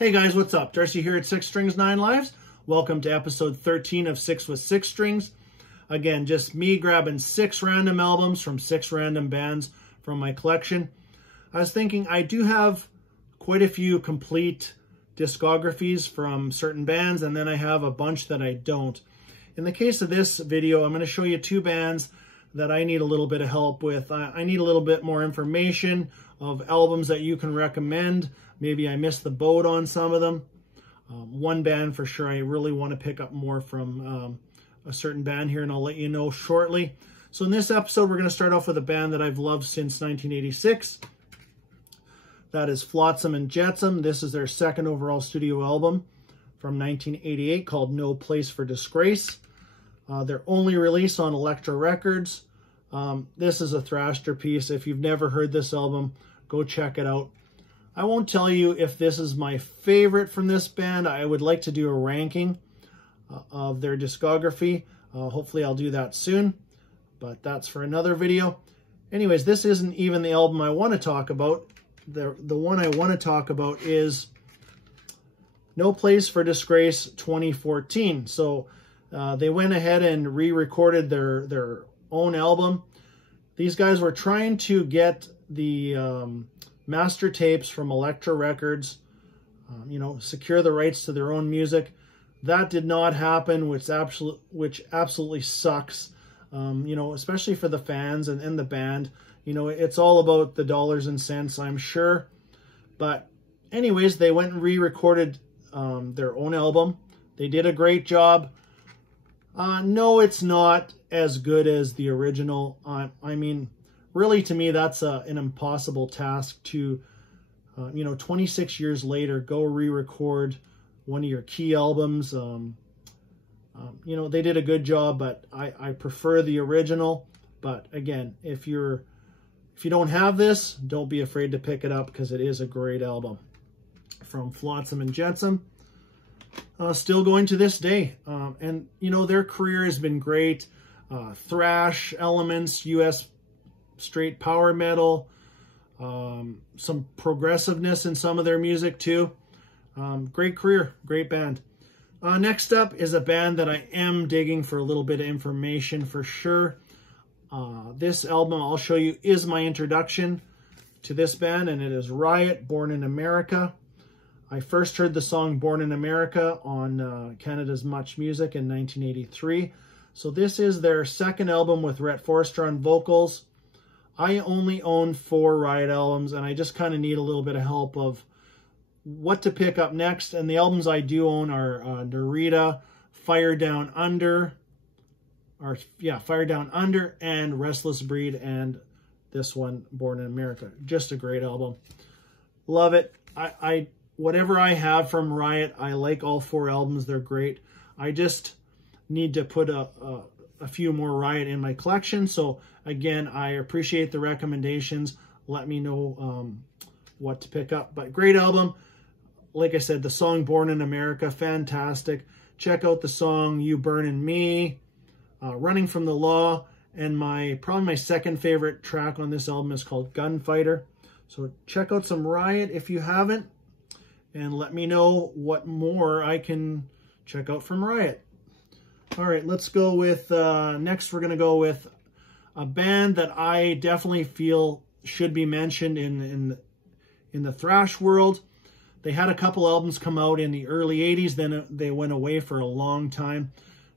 Hey guys, what's up? Darcy here at 6 Strings 9 Lives. Welcome to episode 13 of 6 with 6 Strings. Again, just me grabbing 6 random albums from 6 random bands from my collection. I was thinking I do have quite a few complete discographies from certain bands, and then I have a bunch that I don't. In the case of this video, I'm going to show you 2 bands that I need a little bit of help with. I need a little bit more information of albums that you can recommend. Maybe I missed the boat on some of them. One band for sure I really want to pick up more from a certain band here, and I'll let you know shortly. So in this episode, we're going to start off with a band that I've loved since 1986. That is Flotsam and Jetsam. This is their second overall studio album from 1988 called No Place for Disgrace. Their only release on Elektra Records. This is a thrasher piece. If you've never heard this album, go check it out. I won't tell you if this is my favorite from this band. I would like to do a ranking of their discography. Hopefully I'll do that soon, but that's for another video. Anyways, this isn't even the album I want to talk about. The one I want to talk about is No Place for Disgrace 2014. So they went ahead and re-recorded their own album. These guys were trying to get the master tapes from Elektra Records, secure the rights to their own music. That did not happen, which absolutely sucks, especially for the fans and the band. It's all about the dollars and cents, I'm sure. But anyways, they went and re-recorded their own album. They did a great job. No, it's not as good as the original. I mean, really, to me, that's an impossible task to, 26 years later, go re-record one of your key albums. They did a good job, but I prefer the original. But again, if you don't have this, don't be afraid to pick it up, because it is a great album from Flotsam and Jetsam. Still going to this day. And their career has been great. Thrash elements, US straight power metal, some progressiveness in some of their music too. Great career, great band. Next up is a band that I am digging for a little bit of information for sure. This album I'll show you is my introduction to this band, and it is Riot, Born in America. I first heard the song Born in America on Canada's Much Music in 1983. So this is their second album with Rhett Forrester on vocals. I only own 4 Riot albums, and I just kind of need a little bit of help of what to pick up next. And the albums I do own are Narita, Fire Down Under, and Restless Breed, and this one, Born in America. Just a great album. Love it. Whatever I have from Riot, I like all 4 albums. They're great. I just need to put a few more Riot in my collection. So again, I appreciate the recommendations. Let me know what to pick up. But great album. Like I said, the song Born in America, fantastic. Check out the song You Burnin' Me, Running from the Law, and probably my second favorite track on this album is called Gunfighter. So check out some Riot if you haven't, and let me know what more I can check out from Riot. All right, let's go with, next we're going to go with a band that I definitely feel should be mentioned in the thrash world. They had a couple albums come out in the early 80s, then they went away for a long time.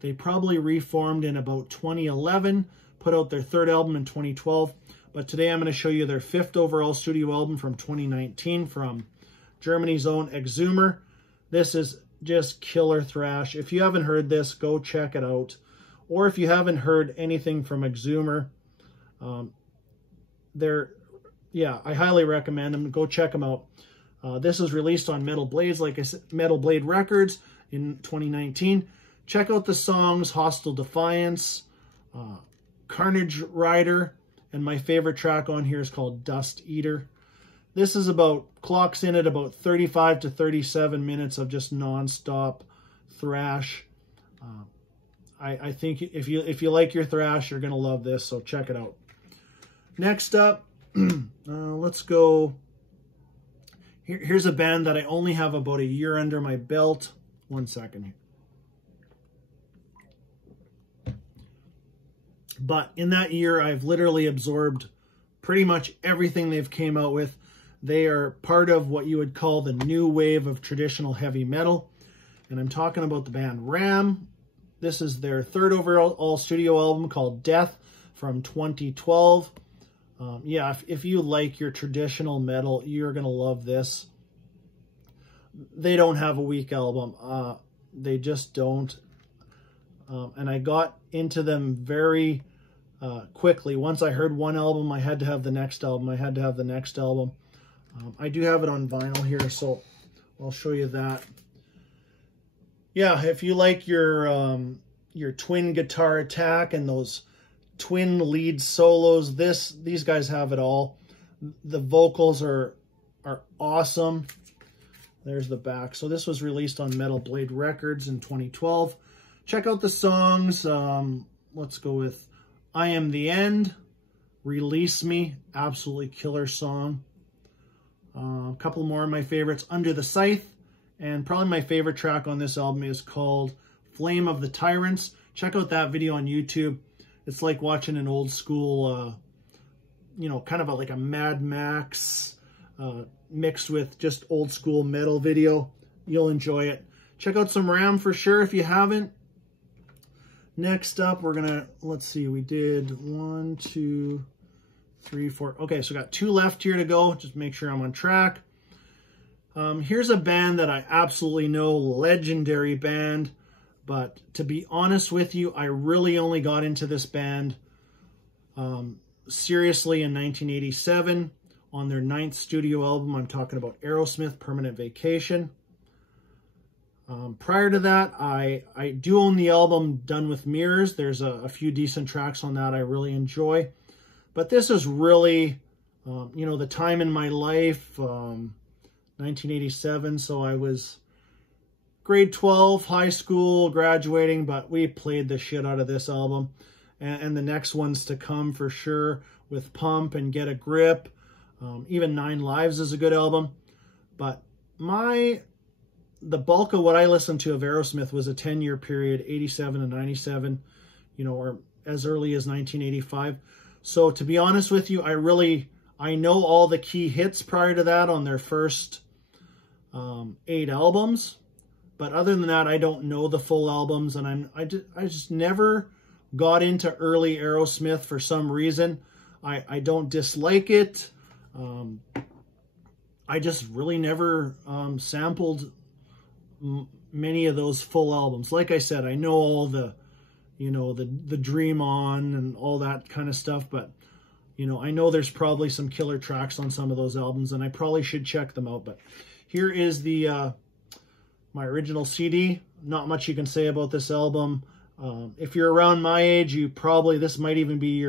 They probably reformed in about 2011, put out their 3rd album in 2012. But today I'm going to show you their 5th overall studio album from 2019 from Germany's own Exumer. This is just killer thrash. If you haven't heard this, go check it out. Or if you haven't heard anything from Exumer, I highly recommend them. Go check them out. This is released on Metal Blades, like I said, Metal Blade Records in 2019. Check out the songs Hostile Defiance, Carnage Rider, and my favorite track on here is called Dust Eater. This is clocks in at about 35 to 37 minutes of just non-stop thrash. I think if you like your thrash, you're going to love this, so check it out. Next up, let's go Here's a band that I only have about a year under my belt. One second. But in that year, I've literally absorbed pretty much everything they've came out with. They are part of what you would call the new wave of traditional heavy metal. And I'm talking about the band Ram. This is their third overall studio album called Death from 2012. Yeah, if you like your traditional metal, you're going to love this. They don't have a weak album. They just don't. And I got into them very quickly. Once I heard one album, I had to have the next album. I had to have the next album. I do have it on vinyl here, so I'll show you that. Yeah, if you like your twin guitar attack and those twin lead solos, these guys have it all. The vocals are awesome. There's the back. So this was released on Metal Blade Records in 2012. Check out the songs. Let's go with I Am the End, Release Me, absolutely killer song. A couple more of my favorites, Under the Scythe, and probably my favorite track on this album is called Flame of the Tyrants. Check out that video on YouTube. It's like watching an old school, you know, kind of like a Mad Max mixed with just old school metal video. You'll enjoy it. Check out some Ram for sure if you haven't. Next up, we're gonna, let's see, we did 1, 2, 3, 4. Okay, so we got 2 left here to go. Just make sure I'm on track. Here's a band that I absolutely know, legendary band. But to be honest with you, I really only got into this band seriously in 1987 on their 9th studio album. I'm talking about Aerosmith, Permanent Vacation. Prior to that, I do own the album Done with Mirrors. There's a few decent tracks on that I really enjoy. But this is really, you know, the time in my life, 1987. So I was grade 12, high school, graduating, but we played the shit out of this album. And the next ones to come for sure with Pump and Get a Grip. Even 9 Lives is a good album. But the bulk of what I listened to of Aerosmith was a 10-year period, 87 to 97, you know, or as early as 1985. So to be honest with you, I know all the key hits prior to that on their first 8 albums. But other than that, I don't know the full albums, and I just never got into early Aerosmith for some reason. I don't dislike it. I just really never sampled many of those full albums. Like I said, I know all the, you know, the Dream On and all that kind of stuff, but, you know, I know there's probably some killer tracks on some of those albums, and I probably should check them out. But here is the my original CD. Not much you can say about this album. If you're around my age, this might even be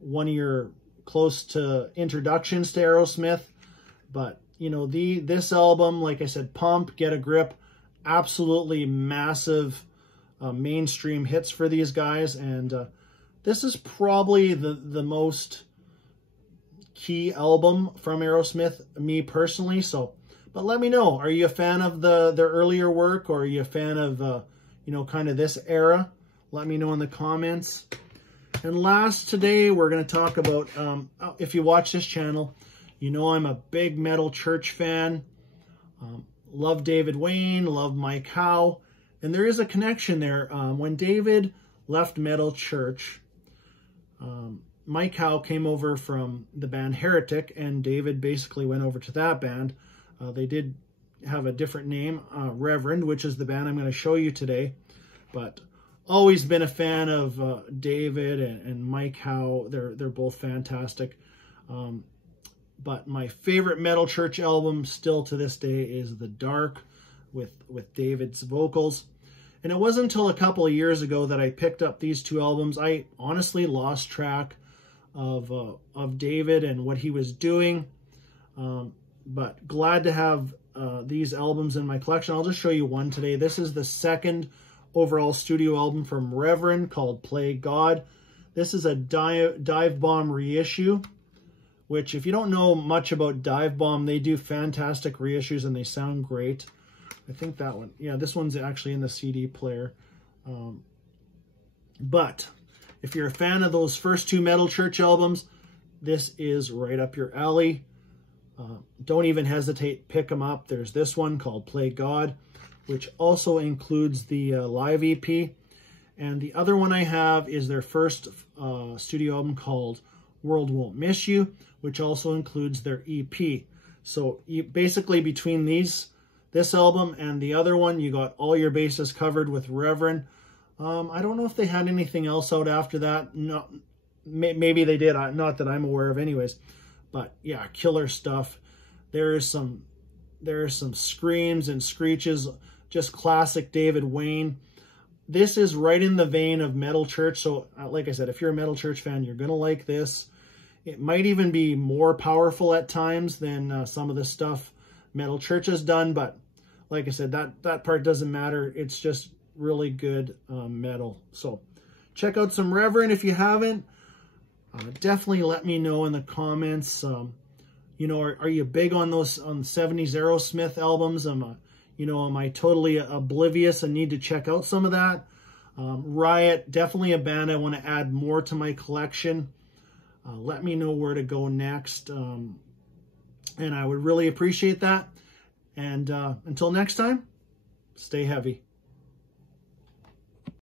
one of your close to introductions to Aerosmith. But, you know, this album, like I said, Pump, Get a Grip, absolutely massive mainstream hits for these guys. And this is probably the most key album from Aerosmith, me personally. So, but let me know, are you a fan of their earlier work, or are you a fan of, you know, kind of this era? Let me know in the comments. And last today, we're going to talk about, if you watch this channel, you know I'm a big Metal Church fan. Love David Wayne, love Mike Howe. And there is a connection there. When David left Metal Church, Mike Howe came over from the band Heretic, and David basically went over to that band. They did have a different name, Reverend, which is the band I'm going to show you today. But always been a fan of David and Mike Howe. They're both fantastic. But my favorite Metal Church album still to this day is The Dark with David's vocals. And it wasn't until a couple of years ago that I picked up these 2 albums. I honestly lost track of David and what he was doing. But glad to have these albums in my collection. I'll just show you one today. This is the 2nd overall studio album from Reverend called Play God. This is a Dive Bomb reissue. which if you don't know much about Dive Bomb, they do fantastic reissues and they sound great. I think that one, yeah, this one's actually in the CD player. But if you're a fan of those first two Metal Church albums, this is right up your alley. Don't even hesitate, pick them up. There's this one called Play God, which also includes the live EP. And the other one I have is their first studio album called World Won't Miss You, which also includes their EP. So basically between this album and the other one, you got all your bases covered with Reverend. I don't know if they had anything else out after that. No, maybe they did, not that I'm aware of anyways. But yeah, killer stuff. There are some screams and screeches, just classic David Wayne. This is right in the vein of Metal Church. So like I said, if you're a Metal Church fan, you're going to like this. It might even be more powerful at times than some of the stuff Metal Church has done. But like I said, that part doesn't matter. It's just really good metal. So check out some Reverend if you haven't. Definitely let me know in the comments. You know, are you big on those 70s Aerosmith albums? Am I totally oblivious and need to check out some of that? Riot, definitely a band I want to add more to my collection. Let me know where to go next. And I would really appreciate that. And until next time, stay heavy.